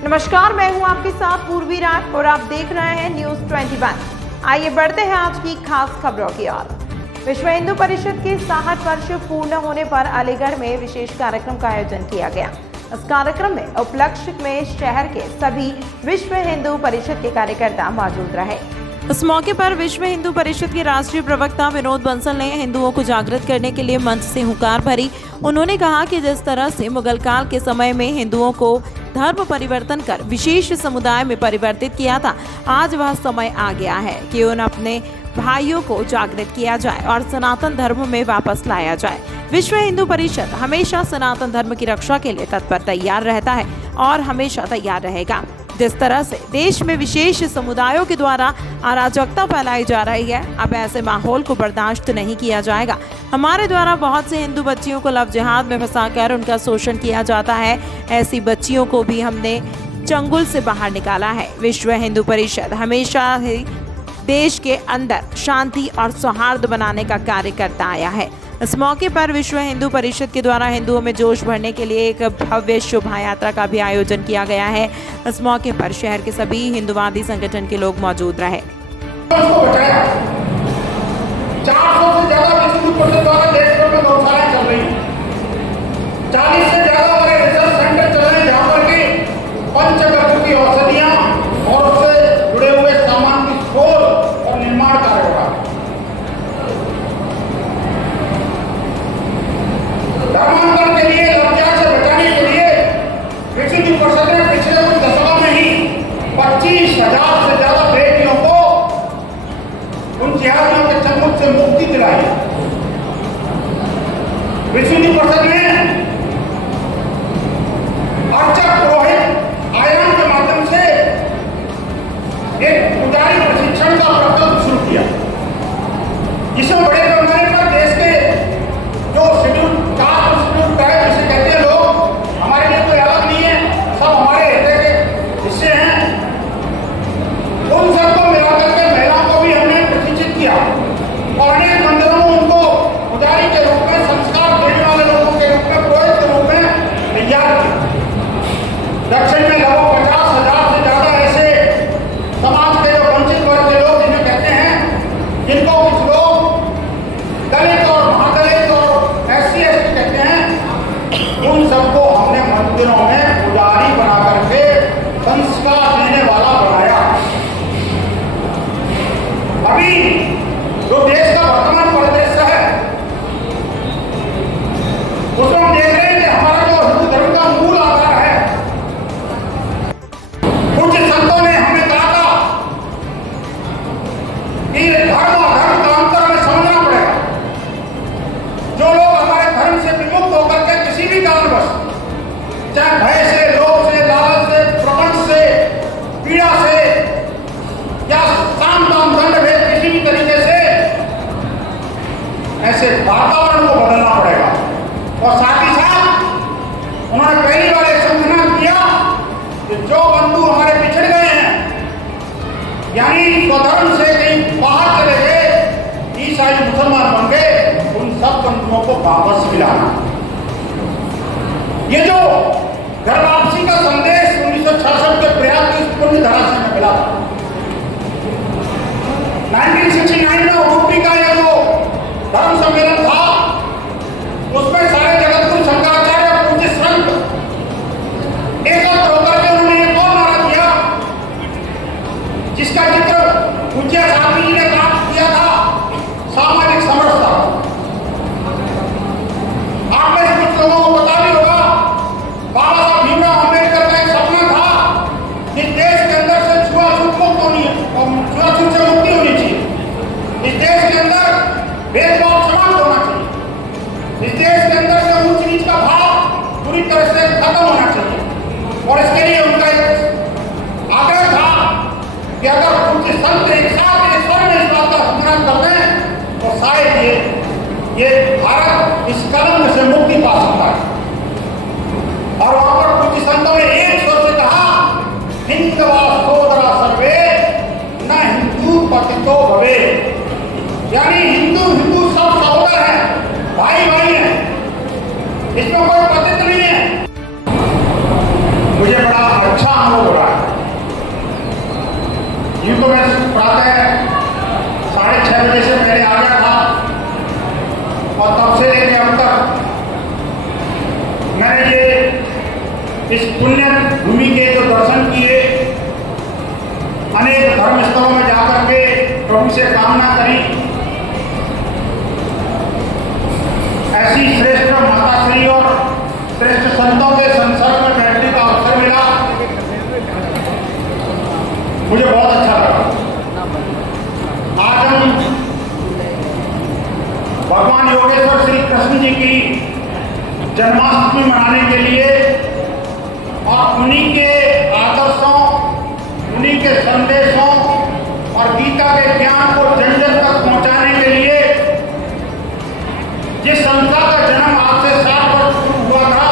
नमस्कार, मैं हूं आपके साथ पूर्वी राय और आप देख रहे हैं न्यूज 21। आइए बढ़ते हैं आज की खास खबरों की ओर। विश्व हिंदू परिषद के 60 वर्ष पूर्ण होने पर अलीगढ़ में विशेष कार्यक्रम का आयोजन किया गया। इस कार्यक्रम में उपलक्ष्य में शहर के सभी विश्व हिंदू परिषद के कार्यकर्ता मौजूद रहे। इस मौके पर विश्व हिंदू परिषद के राष्ट्रीय प्रवक्ता विनोद बंसल ने हिंदुओं को जागृत करने के लिए मंच से हुंकार भरी। उन्होंने कहा कि जिस तरह से मुगल काल के समय में हिंदुओं को धर्म परिवर्तन कर विशेष समुदाय में परिवर्तित किया था, आज वह समय आ गया है कि उन अपने भाइयों को जागृत किया जाए और सनातन धर्म में वापस लाया जाए। विश्व हिंदू परिषद हमेशा सनातन धर्म की रक्षा के लिए तत्पर तैयार रहता है और हमेशा तैयार रहेगा। जिस तरह से देश में विशेष समुदायों के द्वारा अराजकता फैलाई जा रही है, अब ऐसे माहौल को बर्दाश्त नहीं किया जाएगा। हमारे द्वारा बहुत से हिंदू बच्चियों को लव जिहाद में फंसाकर उनका शोषण किया जाता है। ऐसी बच्चियों को भी हमने चंगुल से बाहर निकाला है। विश्व हिंदू परिषद हमेशा ही देश के अंदर शांति और सौहार्द बनाने का कार्य करता आया है। इस मौके पर विश्व हिंदू परिषद के द्वारा हिंदुओं में जोश भरने के लिए एक भव्य शोभा यात्रा का भी आयोजन किया गया है। इस मौके पर शहर के सभी हिंदुवादी संगठन के लोग मौजूद रहे। 400 से ज्यादा विश्व हिंदू परिषद द्वारा देश भर में गौशालाएं चल रही हैं। 40 से ज्यादा हमारे रिसर्च सेंटर चल रहे हैं, जहाँ पर की पंचगव्य की औषधियां और उससे जुड़े हुए सामान की खोज और निर्माण कार्य हो रहा है। धर्मांतरण के लिए, लज्जा से बचाने के लिए विश्व हिंदू परिषद ने पिछले कुछ दशकों में ही 25,000 से ज्यादा बेटियों को उन जिहादियों के चंगुल से मुक्ति दिलाई। विश्व हिंदू परिषद ने अर्चक पुरोहित आयाम के माध्यम से एक पुजारी प्रशिक्षण का प्रकल्प शुरू किया, जिसमें बड़े पैमाने पर देश के जो शेड्यूल कास्ट, शेड्यूल ट्राइब जिसे कहते हैं लोग, हमारे लिए कोई अलग नहीं है, सब हमारे हृदय के हिस्से हैं, उन सबको मिलाकर के महिलाओं को भी हमने प्रशिक्षित किया और अनेक मंदिरों में उनको पुजारी के रूप में, संस्कार देने वाले लोगों के रूप में, पुरोहित के रूप में तैयार किया। दक्षिण में लगभग 50,000 से ज्यादा ऐसे समाज के जो वंचित वर्ग के लोग जिन्हें कहते हैं, जिनको कुछ लोग दलित और महादलित और SC ST कहते हैं, उन सबको हमने मंदिरों में पुजारी बना करके संस्कार देने वाला बनाया। अभी जो देश का वर्तमान परिदृश्य है, उसमें हम देख रहे हैं कि हमारा जो हिंदू धर्म का मूल आधार है, कुछ संतों ने हमें कहा था कि धर्म और धर्म का अंतर हमें समझना पड़ेगा। जो लोग हमारे धर्म से विमुक्त होकर के किसी भी कारणवश, चाहे भय से, लोभ से, लालच से, प्रपंच से, पीड़ा से या साम दाम दंड भेद किसी भी तरीके से, ऐसे वातावरण को बदलना पड़ेगा। और साथ ही साथ उन्होंने पहली बार एक संशोधन किया कि जो बंधु हमारे पिछड़ गए हैं, यानी स्वधर्म से कहीं बाहर चले गए, ईसाई मुसलमान बन गए, उन सब बंधुओं को वापस मिलाना। ये जो घर वापसी का संदेश 1966 के प्रयाग की पुण्य धरा से में मिला था, 1969 में उडुपी का यह जो धर्म सम्मेलन था, उसमें सारे जगत गुरु शंकराचार्य और पूज्य संत एकत्र होकर के उन्होंने एक और नारा दिया, जिसका जिक्र पूज्य स्वामी जी ने प्राप्त किया था, सामाजिक समरसता। आप में से कुछ लोगों को पता भी होगा, बाबा साहब भीमराव अम्बेडकर का एक सपना था कि देश के अंदर से छुआछूत मुक्त होनी है, छुआछूत से मुक्ति होनी चाहिए। इस देश के अंदर भेदभाव समाप्त होना चाहिए। इस देश के अंदर से ऊंच नीच का भाव पूरी तरह से खत्म होना चाहिए। और इसके लिए उनका एक आग्रह था कि अगर कुछ संत एक साथ एक स्वर में इस बात का सम्मान करते हैं, तो शायद ये भारत इस कलंक से मुक्ति पा सकता है। और वहां पर कुछ संतों ने एक स्वर से कहा, हिंदवा सोदरा सर्वे न हिंदू पतितो भवे, यानी हिंदू हिंदू सब सहोदर है, भाई भाई है, इसमें कोई पतित नहीं है। मुझे बड़ा अच्छा भूमि के तो दर्शन किए, अनेक धर्म स्थलों में जाकर के प्रभु से कामना करी। ऐसी श्रेष्ठ माताश्री और श्रेष्ठ संतों के संसर्ग में बैठने का अवसर मिला, मुझे बहुत अच्छा लगा। आज हम भगवान योगेश्वर श्री कृष्ण जी की जन्माष्टमी मनाने के लिए और उन्हीं के आदर्शों, उन्हीं के संदेशों और गीता के ज्ञान को जन जन तक पहुंचाने के लिए जिस संस्था का जन्म आज से 60 वर्ष पूर्व हुआ था,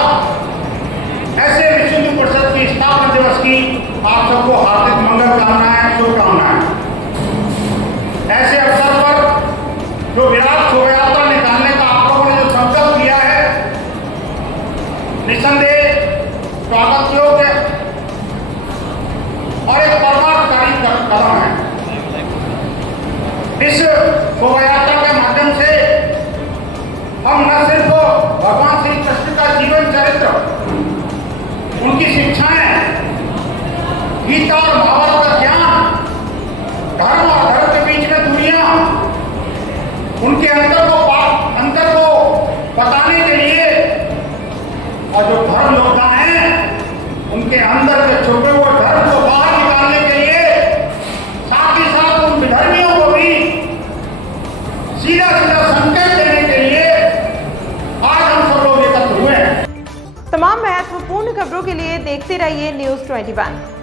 ऐसे विश्व हिंदू परिषद की स्थापना दिवस की आप सबको हार्दिक मंगल कामनाएं, शुभकामनाएं। ऐसे अवसर पर जो विराट शोभा यात्रा निकालने का आप लोगों ने जो संकल्प लिया है, निसंदेह स्वागत योग्य और एक परमार्थकारी कदम है। इस शोभा यात्रा के माध्यम से हम न सिर्फ भगवान श्री कृष्ण का जीवन चरित्र, उनकी शिक्षाएं, गीता और महाभारत का ज्ञान, धर्म और धर्म के बीच में दूरियां, उनके अंतर को बताने के लिए और जो धर्म योद्धा हैं, उनके अंदर के छुपे हुए धर्म को बाहर निकालने के लिए, साथ ही साथ उन विधर्मियों को भी सीधा सीधा संकेत देने के लिए आज हम सब लोग एकत्र हुए हैं। तमाम महत्वपूर्ण खबरों के लिए देखते रहिए News 21।